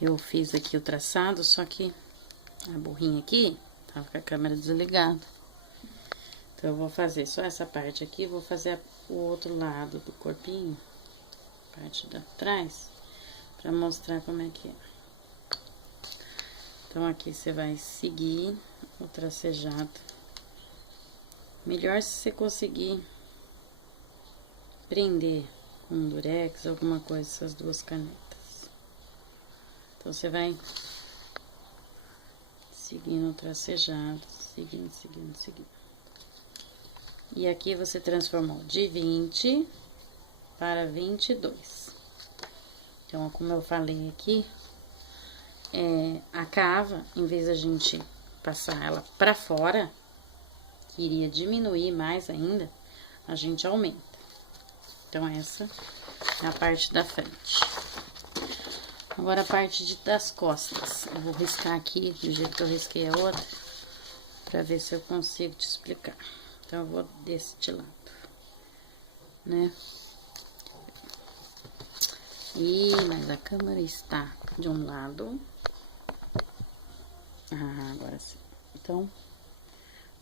Eu fiz aqui o traçado, só que a borrinha aqui tava com a câmera desligada. Então, eu vou fazer só essa parte aqui, vou fazer o outro lado do corpinho, parte da trás, pra mostrar como é que é. Então, aqui você vai seguir o tracejado. Melhor se você conseguir prender com um durex, alguma coisa, essas duas canetas. Então, você vai seguindo o tracejado, seguindo. E aqui você transformou de 20 para 22. Então, como eu falei aqui, a cava, em vez da gente passar ela pra fora, que iria diminuir mais ainda, a gente aumenta. Então, essa é a parte da frente. Agora, a parte das costas. Eu vou riscar aqui, do jeito que eu risquei a outra, pra ver se eu consigo te explicar. Então, eu vou deste lado, né? Mas a câmera está de um lado. Agora sim. Então,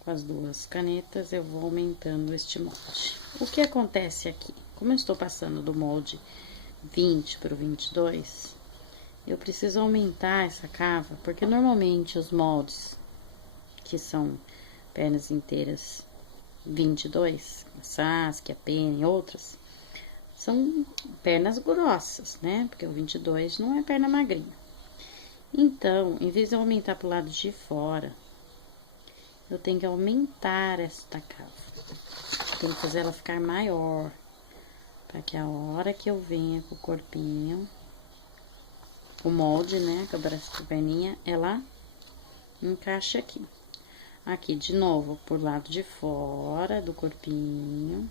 com as duas canetas, eu vou aumentando este molde. O que acontece aqui? Como eu estou passando do molde 20 para o 22, eu preciso aumentar essa cava, porque normalmente os moldes que são pernas inteiras 22, a Saskia, a Penny e outras, são pernas grossas, né? Porque o 22 não é perna magrinha. Então, em vez de eu aumentar pro lado de fora, eu tenho que aumentar esta cava. Tenho que fazer ela ficar maior, para que a hora que eu venha com o corpinho, o molde, né, com a perninha, ela encaixe aqui. Aqui, de novo, por lado de fora do corpinho.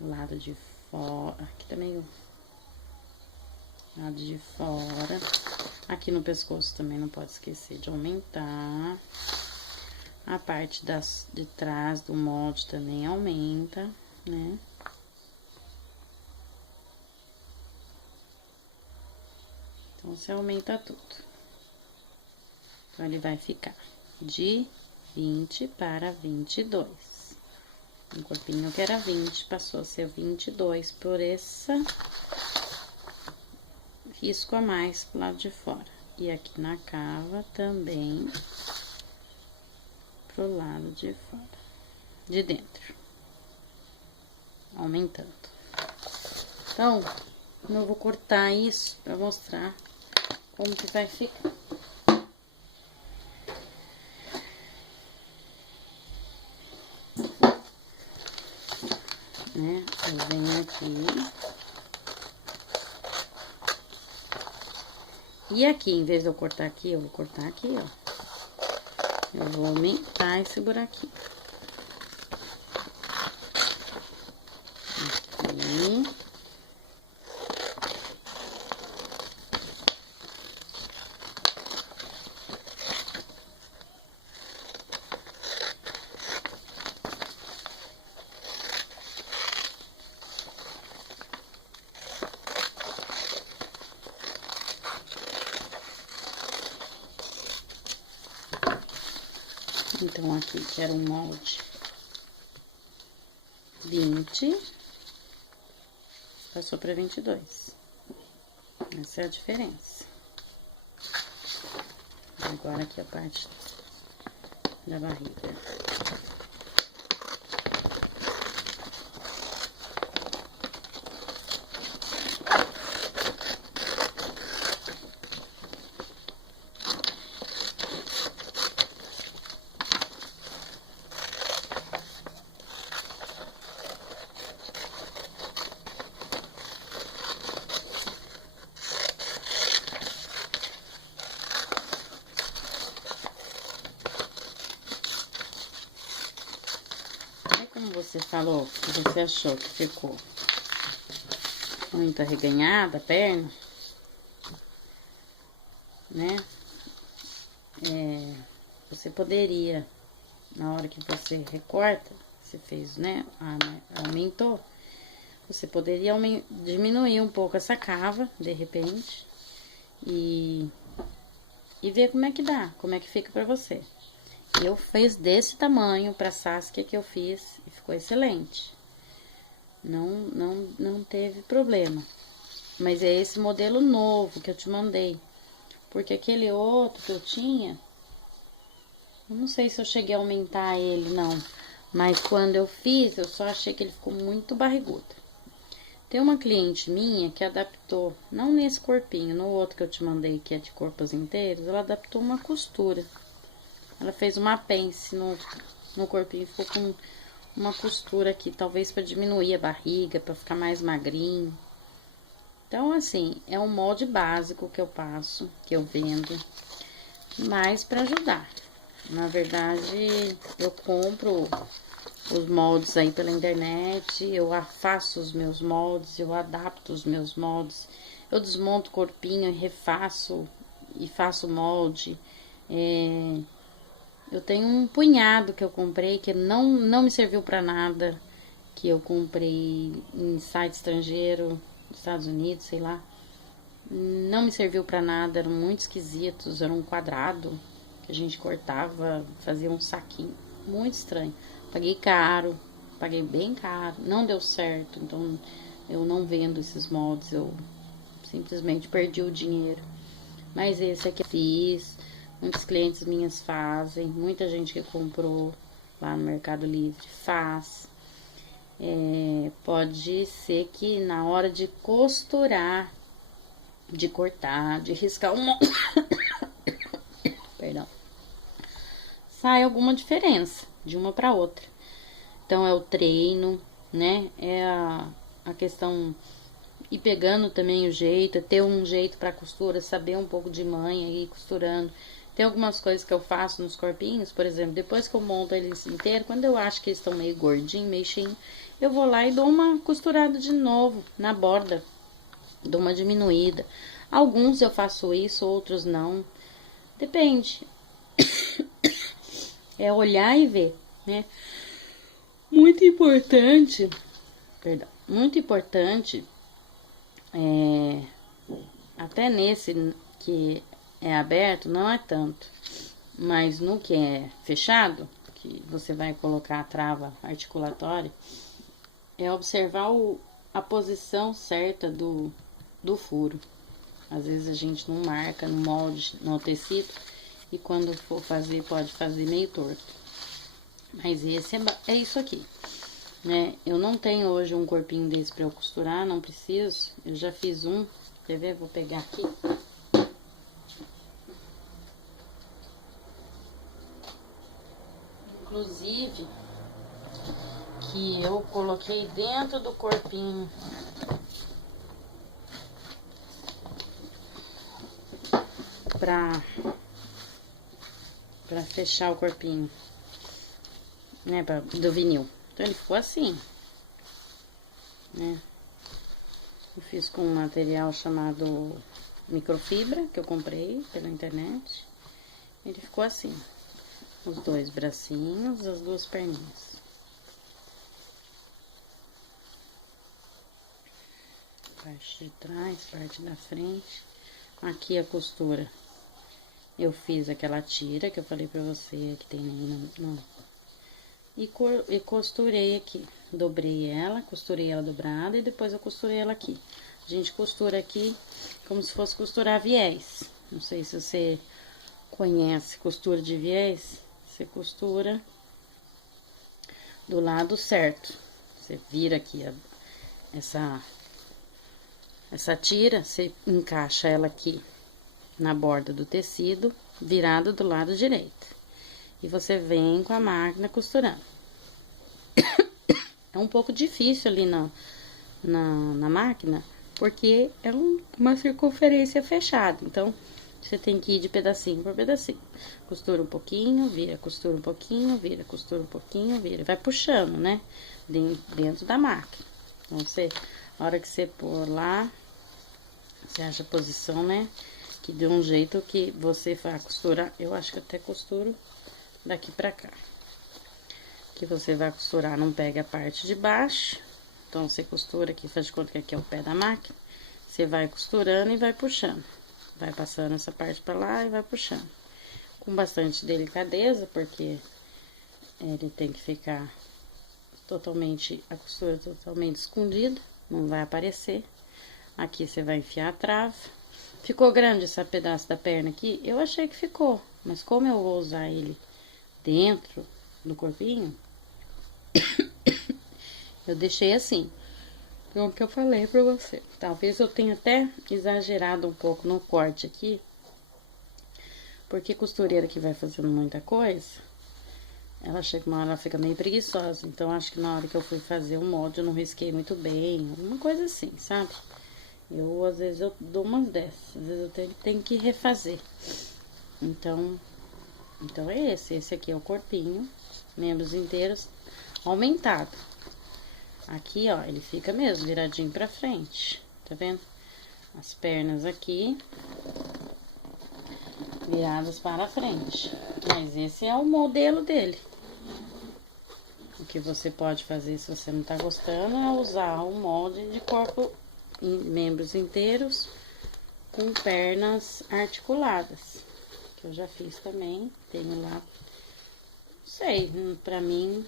Lado de fora. Aqui também, lado de fora. Aqui no pescoço também não pode esquecer de aumentar. A parte de trás do molde também aumenta, né? Então, você aumenta tudo. Então, ele vai ficar de 20 para 22. Um corpinho que era 20, passou a ser 22 por esse risco a mais pro lado de fora. E aqui na cava também pro lado de fora, de dentro. Aumentando. Então, eu vou cortar isso pra mostrar como que vai ficar. Né? Eu venho aqui. E aqui, em vez de eu cortar aqui, eu vou cortar aqui, ó. Eu vou aumentar esse buraquinho. Aqui. Então, aqui, que era um molde 20, passou para 22. Essa é a diferença. Agora, aqui a parte da barriga. Como você falou, que você achou que ficou muito arreganhada a perna, né? Você poderia, na hora que você recorta, você fez, né? Aumentou. Você poderia diminuir um pouco essa cava, de repente, e ver como é que dá, como é que fica pra você. Eu fiz desse tamanho pra Saskia que eu fiz e ficou excelente. Não teve problema. Mas é esse modelo novo que eu te mandei. Porque aquele outro que eu tinha, eu não sei se eu cheguei a aumentar ele, não. Mas quando eu fiz, eu só achei que ele ficou muito barrigudo. Tem uma cliente minha que adaptou, não nesse corpinho, no outro que eu te mandei, que é de corpos inteiros, ela adaptou uma costura. Ela fez uma pence no corpinho, ficou com uma costura aqui, talvez para diminuir a barriga, para ficar mais magrinho. Então, assim, é um molde básico que eu passo, que eu vendo, mas para ajudar. Na verdade, eu compro os moldes aí pela internet, eu faço os meus moldes, eu adapto os meus moldes, eu desmonto o corpinho e refaço e faço molde. Eu tenho um punhado que eu comprei que não me serviu pra nada, que eu comprei em site estrangeiro, Estados Unidos, sei lá. Não me serviu pra nada, eram muito esquisitos, era um quadrado que a gente cortava, fazia um saquinho, muito estranho. Paguei caro, paguei bem caro, não deu certo, então eu não vendo esses moldes, eu simplesmente perdi o dinheiro. Mas esse aqui eu fiz, muitos clientes minhas fazem, muita gente que comprou lá no Mercado Livre faz. Pode ser que na hora de costurar, de cortar, de riscar uma perdão, sai alguma diferença de uma para outra. Então é o treino, né? É a questão ir pegando também o jeito, ter um jeito para costura, saber um pouco de manha e ir costurando. Tem algumas coisas que eu faço nos corpinhos, por exemplo, depois que eu monto eles inteiro, quando eu acho que eles estão meio gordinho, meio cheinho, eu vou lá e dou uma costurada de novo na borda, dou uma diminuída. Alguns eu faço isso, outros não. Depende. É olhar e ver, né? Muito importante, perdão, muito importante, até nesse que é aberto, não é tanto, mas no que é fechado, que você vai colocar a trava articulatória, é observar a posição certa do furo. Às vezes a gente não marca no molde, no tecido, e quando for fazer, pode fazer meio torto. Mas esse é isso aqui, né? Eu não tenho hoje um corpinho desse pra eu costurar, não preciso. Eu já fiz um, quer ver? Vou pegar aqui. Inclusive, que eu coloquei dentro do corpinho pra fechar o corpinho, né, do vinil. Então ele ficou assim, né? Eu fiz com um material chamado microfibra, que eu comprei pela internet. Ele ficou assim, os dois bracinhos, as duas perninhas. Parte de trás, parte da frente. Aqui a costura. Eu fiz aquela tira que eu falei pra você, que tem aí e costurei aqui. Dobrei ela, costurei ela dobrada e depois eu costurei ela aqui. A gente costura aqui como se fosse costurar viés. Não sei se você conhece costura de viés. Você costura do lado certo. Você vira aqui essa tira, você encaixa ela aqui na borda do tecido, virada do lado direito. E você vem com a máquina costurando. É um pouco difícil ali na máquina, porque é uma circunferência fechada. Então, você tem que ir de pedacinho por pedacinho. Costura um pouquinho, vira, costura um pouquinho, vira, costura um pouquinho, vira. Vai puxando, né? Dentro da máquina. Então, a hora que você pôr lá, você acha a posição, né? Que de um jeito que você vai costurar. Eu acho que até costuro daqui pra cá. Que você vai costurar, não pega a parte de baixo. Então, você costura aqui, faz de conta que aqui é o pé da máquina. Você vai costurando e vai puxando. vai passando essa parte pra lá e vai puxando. Com bastante delicadeza, porque ele tem que ficar totalmente, a costura totalmente escondida, não vai aparecer. Aqui você vai enfiar a trava. Ficou grande esse pedaço da perna aqui? Eu achei que ficou, mas como eu vou usar ele dentro do corpinho, eu deixei assim. Então, o que eu falei pra você. Talvez eu tenha até exagerado um pouco no corte aqui, porque costureira que vai fazendo muita coisa, ela chega uma hora, ela fica meio preguiçosa. Então, acho que na hora que eu fui fazer o molde, eu não risquei muito bem, alguma coisa assim, sabe? Às vezes, eu dou umas dessas. Às vezes, eu tenho que refazer. Então é esse. Esse aqui é o corpinho, membros inteiros, aumentado. Aqui, ó, ele fica mesmo viradinho pra frente, tá vendo? As pernas aqui, viradas para frente. Mas esse é o modelo dele. O que você pode fazer, se você não tá gostando, é usar o molde de corpo, membros inteiros, com pernas articuladas. Que eu já fiz também, tenho lá. Não sei, pra mim,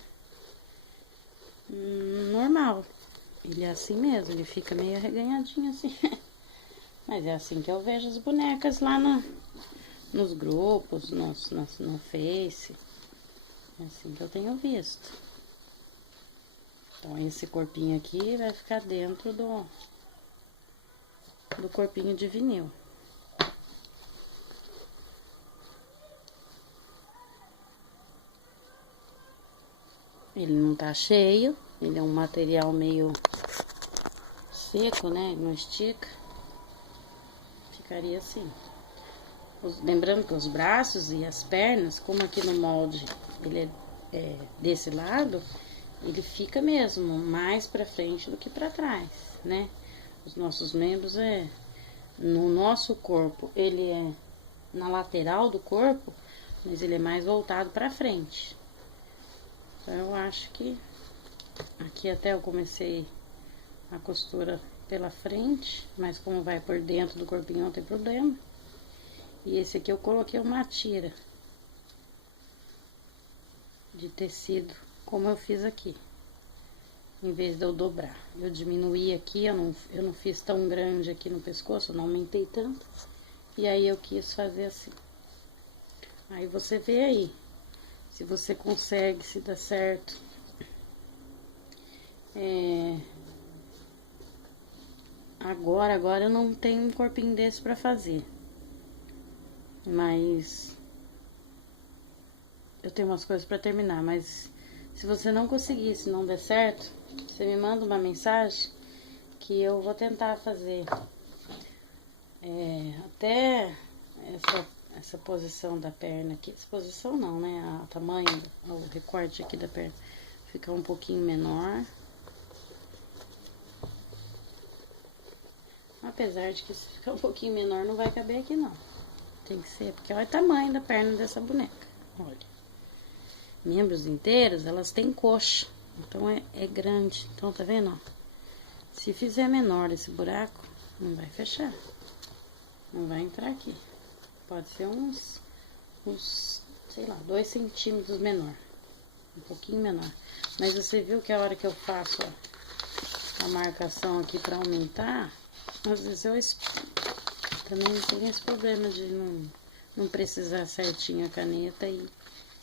normal. Ele é assim mesmo, ele fica meio arreganhadinho assim. Mas é assim que eu vejo as bonecas lá nos grupos, no Face. É assim que eu tenho visto. Então, esse corpinho aqui vai ficar dentro do corpinho de vinil. Ele não tá cheio, ele é um material meio seco, né? Ele não estica. Ficaria assim. Lembrando que os braços e as pernas, como aqui no molde ele é desse lado, ele fica mesmo mais pra frente do que pra trás, né? Os nossos membros no nosso corpo, ele é na lateral do corpo, mas ele é mais voltado pra frente. Então, eu acho que aqui até eu comecei a costura pela frente, mas como vai por dentro do corpinho não tem problema. E esse aqui eu coloquei uma tira de tecido, como eu fiz aqui. Em vez de eu dobrar, eu diminuí aqui, eu não fiz tão grande aqui no pescoço, eu não aumentei tanto. E aí eu quis fazer assim. Aí você vê aí, se você consegue, se dá certo. Agora eu não tenho um corpinho desse pra fazer. Mas eu tenho umas coisas pra terminar, mas se você não conseguir, se não der certo, você me manda uma mensagem que eu vou tentar fazer até essa posição da perna aqui. Essa posição não, né? O tamanho, o recorte aqui da perna ficar um pouquinho menor. Apesar de que se ficar um pouquinho menor não vai caber aqui não. Tem que ser, porque olha o tamanho da perna dessa boneca. Olha. Membros inteiros, elas têm coxa. Então é grande. Então tá vendo, ó? Se fizer menor esse buraco, não vai fechar. Não vai entrar aqui. Pode ser uns sei lá, 2 centímetros menor. Um pouquinho menor. Mas você viu que a hora que eu faço a marcação aqui pra aumentar, às vezes eu também tenho esse problema de não precisar certinho a caneta e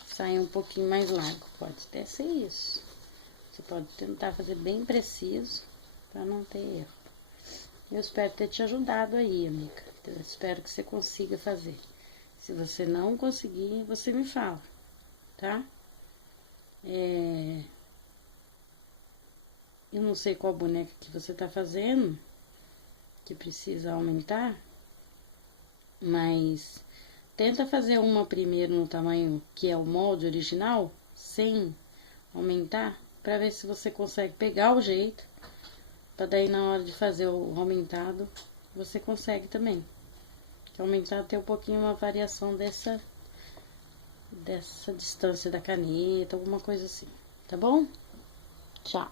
sair um pouquinho mais largo. Pode até ser isso. Você pode tentar fazer bem preciso pra não ter erro. Eu espero ter te ajudado aí, amiga. Eu espero que você consiga fazer. Se você não conseguir, você me fala, tá? Eu não sei qual boneca que você tá fazendo, que precisa aumentar, mas tenta fazer uma primeiro no tamanho que é o molde original, sem aumentar, pra ver se você consegue pegar o jeito, pra daí na hora de fazer o aumentado, você consegue também. Que aumentado tem um pouquinho uma variação dessa distância da caneta, alguma coisa assim, tá bom? Tchau.